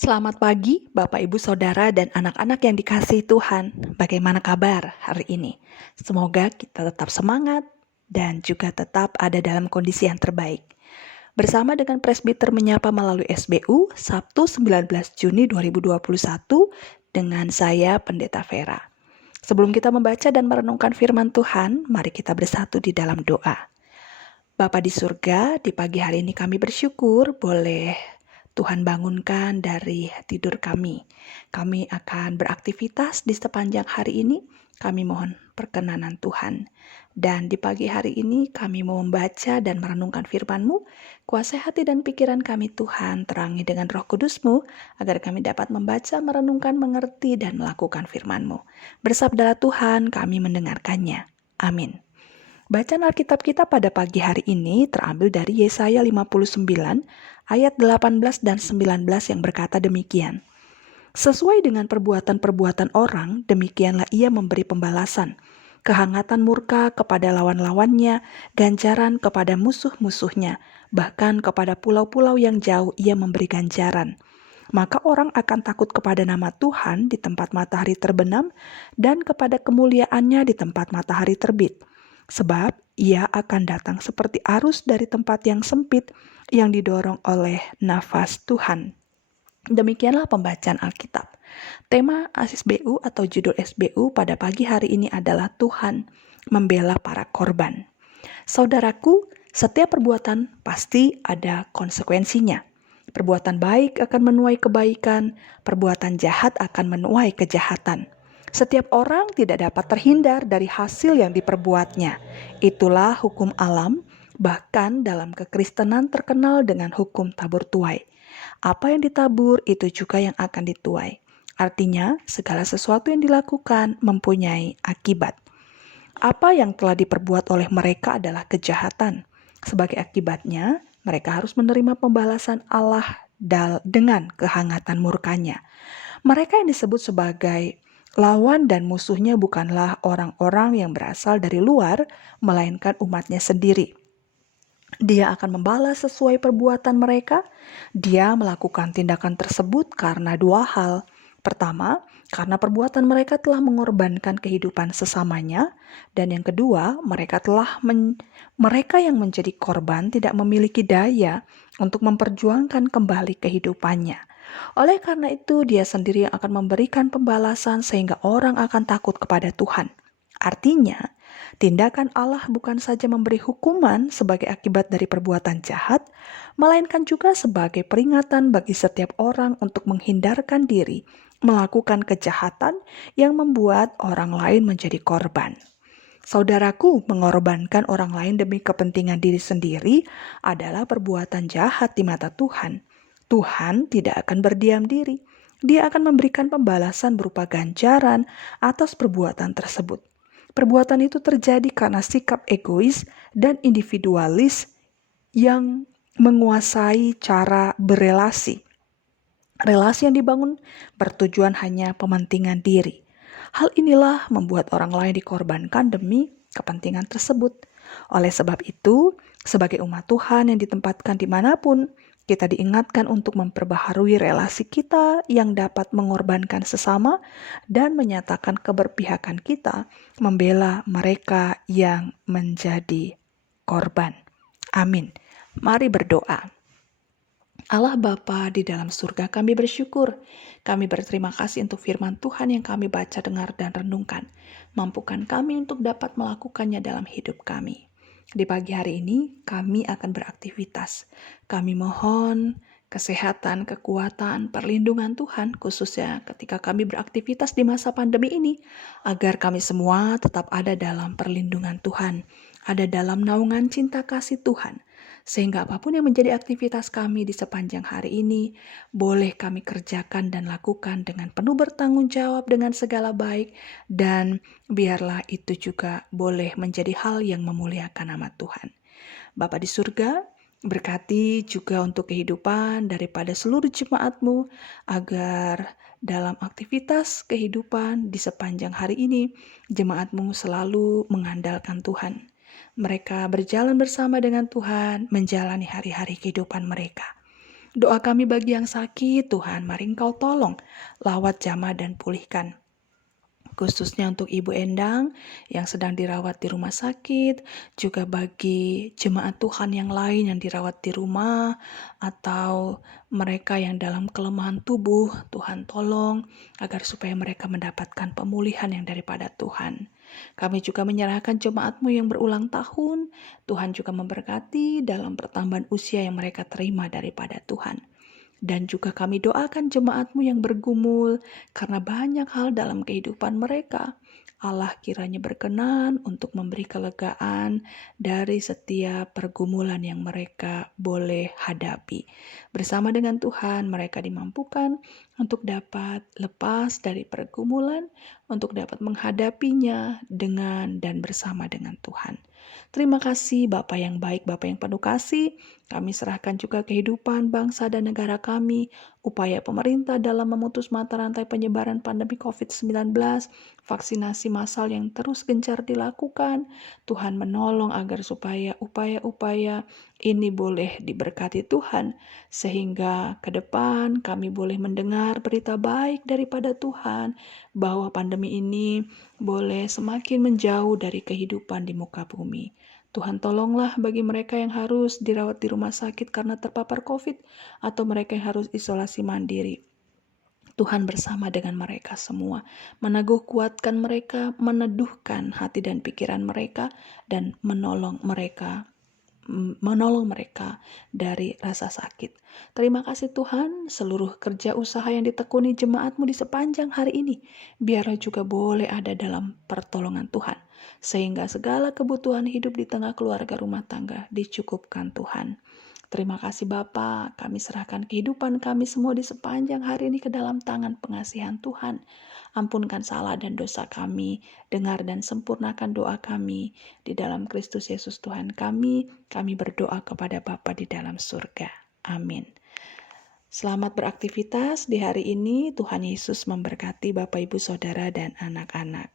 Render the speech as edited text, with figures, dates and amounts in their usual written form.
Selamat pagi, Bapak, Ibu, Saudara, dan anak-anak yang dikasihi Tuhan. Bagaimana kabar hari ini? Semoga kita tetap semangat dan juga tetap ada dalam kondisi yang terbaik. Bersama dengan Presbiter Menyapa melalui SBU, Sabtu 19 Juni 2021, dengan saya, Pendeta Vera. Sebelum kita membaca dan merenungkan firman Tuhan, mari kita bersatu di dalam doa. Bapa di surga, di pagi hari ini kami bersyukur boleh Tuhan bangunkan dari tidur kami. Kami akan beraktivitas di sepanjang hari ini. Kami mohon perkenanan Tuhan. Dan di pagi hari ini kami mau membaca dan merenungkan firman-Mu. Kuasai hati dan pikiran kami Tuhan, terangi dengan Roh Kudus-Mu, agar kami dapat membaca, merenungkan, mengerti, dan melakukan firman-Mu. Bersabdalah Tuhan, kami mendengarkannya. Amin. Bacaan Alkitab kita pada pagi hari ini terambil dari Yesaya 59 ayat 18 dan 19 yang berkata demikian. Sesuai dengan perbuatan-perbuatan orang, demikianlah ia memberi pembalasan. Kehangatan murka kepada lawan-lawannya, ganjaran kepada musuh-musuhnya, bahkan kepada pulau-pulau yang jauh ia memberi ganjaran. Maka orang akan takut kepada nama Tuhan di tempat matahari terbenam dan kepada kemuliaannya di tempat matahari terbit. Sebab ia akan datang seperti arus dari tempat yang sempit yang didorong oleh nafas Tuhan. Demikianlah pembacaan Alkitab. Tema SBU atau judul SBU pada pagi hari ini adalah Tuhan membela para korban. Saudaraku, setiap perbuatan pasti ada konsekuensinya. Perbuatan baik akan menuai kebaikan, perbuatan jahat akan menuai kejahatan. Setiap orang tidak dapat terhindar dari hasil yang diperbuatnya. Itulah hukum alam, bahkan dalam kekristenan terkenal dengan hukum tabur tuai. Apa yang ditabur itu juga yang akan dituai. Artinya, segala sesuatu yang dilakukan mempunyai akibat. Apa yang telah diperbuat oleh mereka adalah kejahatan. Sebagai akibatnya, mereka harus menerima pembalasan Allah dengan kehangatan murkanya. Mereka yang disebut sebagai lawan dan musuhnya bukanlah orang-orang yang berasal dari luar, melainkan umatnya sendiri. Dia akan membalas sesuai perbuatan mereka. Dia melakukan tindakan tersebut karena dua hal. Pertama, karena perbuatan mereka telah mengorbankan kehidupan sesamanya. Dan yang kedua, mereka yang menjadi korban tidak memiliki daya untuk memperjuangkan kembali kehidupannya. Oleh karena itu, dia sendiri yang akan memberikan pembalasan sehingga orang akan takut kepada Tuhan. Artinya, tindakan Allah bukan saja memberi hukuman sebagai akibat dari perbuatan jahat, melainkan juga sebagai peringatan bagi setiap orang untuk menghindarkan diri melakukan kejahatan yang membuat orang lain menjadi korban. Saudaraku, mengorbankan orang lain demi kepentingan diri sendiri adalah perbuatan jahat di mata Tuhan. Tuhan tidak akan berdiam diri. Dia akan memberikan pembalasan berupa ganjaran atas perbuatan tersebut. Perbuatan itu terjadi karena sikap egois dan individualis yang menguasai cara berelasi. Relasi yang dibangun bertujuan hanya pementingan diri. Hal inilah membuat orang lain dikorbankan demi kepentingan tersebut. Oleh sebab itu, sebagai umat Tuhan yang ditempatkan dimanapun, kita diingatkan untuk memperbaharui relasi kita yang dapat mengorbankan sesama dan menyatakan keberpihakan kita membela mereka yang menjadi korban. Amin. Mari berdoa. Allah Bapa di dalam surga, kami bersyukur. Kami berterima kasih untuk firman Tuhan yang kami baca, dengar, dan renungkan. Mampukan kami untuk dapat melakukannya dalam hidup kami. Di pagi hari ini, kami akan beraktivitas. Kami mohon kesehatan, kekuatan, perlindungan Tuhan, khususnya ketika kami beraktivitas di masa pandemi ini, agar kami semua tetap ada dalam perlindungan Tuhan, ada dalam naungan cinta kasih Tuhan, sehingga apapun yang menjadi aktivitas kami di sepanjang hari ini, boleh kami kerjakan dan lakukan dengan penuh bertanggung jawab dengan segala baik, dan biarlah itu juga boleh menjadi hal yang memuliakan nama Tuhan. Bapa di surga, berkati juga untuk kehidupan daripada seluruh jemaat-Mu, agar dalam aktivitas kehidupan di sepanjang hari ini, jemaat-Mu selalu mengandalkan Tuhan. Mereka berjalan bersama dengan Tuhan, menjalani hari-hari kehidupan mereka. Doa kami bagi yang sakit, Tuhan, mari Engkau tolong, lawat jamah dan pulihkan. Khususnya untuk Ibu Endang yang sedang dirawat di rumah sakit, juga bagi jemaat Tuhan yang lain yang dirawat di rumah, atau mereka yang dalam kelemahan tubuh, Tuhan tolong agar supaya mereka mendapatkan pemulihan yang daripada Tuhan. Kami juga menyerahkan jemaat-Mu yang berulang tahun, Tuhan juga memberkati dalam pertambahan usia yang mereka terima daripada Tuhan. Dan juga kami doakan jemaat-Mu yang bergumul karena banyak hal dalam kehidupan mereka. Allah kiranya berkenan untuk memberi kelegaan dari setiap pergumulan yang mereka boleh hadapi. Bersama dengan Tuhan, mereka dimampukan untuk dapat lepas dari pergumulan, untuk dapat menghadapinya dengan dan bersama dengan Tuhan. Terima kasih Bapa yang baik, Bapa yang penuh kasih. Kami serahkan juga kehidupan bangsa dan negara kami, upaya pemerintah dalam memutus mata rantai penyebaran pandemi COVID-19, vaksinasi massal yang terus gencar dilakukan. Tuhan menolong agar supaya upaya-upaya ini boleh diberkati Tuhan, sehingga ke depan kami boleh mendengar berita baik daripada Tuhan, bahwa pandemi ini boleh semakin menjauh dari kehidupan di muka bumi. Tuhan tolonglah bagi mereka yang harus dirawat di rumah sakit karena terpapar COVID atau mereka yang harus isolasi mandiri. Tuhan bersama dengan mereka semua, meneguh kuatkan mereka, meneduhkan hati dan pikiran mereka, dan menolong mereka dari rasa sakit. Terima kasih Tuhan, seluruh kerja usaha yang ditekuni jemaat-Mu di sepanjang hari ini, biarlah juga boleh ada dalam pertolongan Tuhan, sehingga segala kebutuhan hidup di tengah keluarga rumah tangga dicukupkan Tuhan. Terima kasih Bapa, kami serahkan kehidupan kami semua di sepanjang hari ini ke dalam tangan pengasihan Tuhan. Ampunkan salah dan dosa kami, dengar dan sempurnakan doa kami di dalam Kristus Yesus Tuhan kami. Kami berdoa kepada Bapa di dalam surga. Amin. Selamat beraktivitas di hari ini. Tuhan Yesus memberkati Bapak, Ibu, Saudara, dan anak-anak.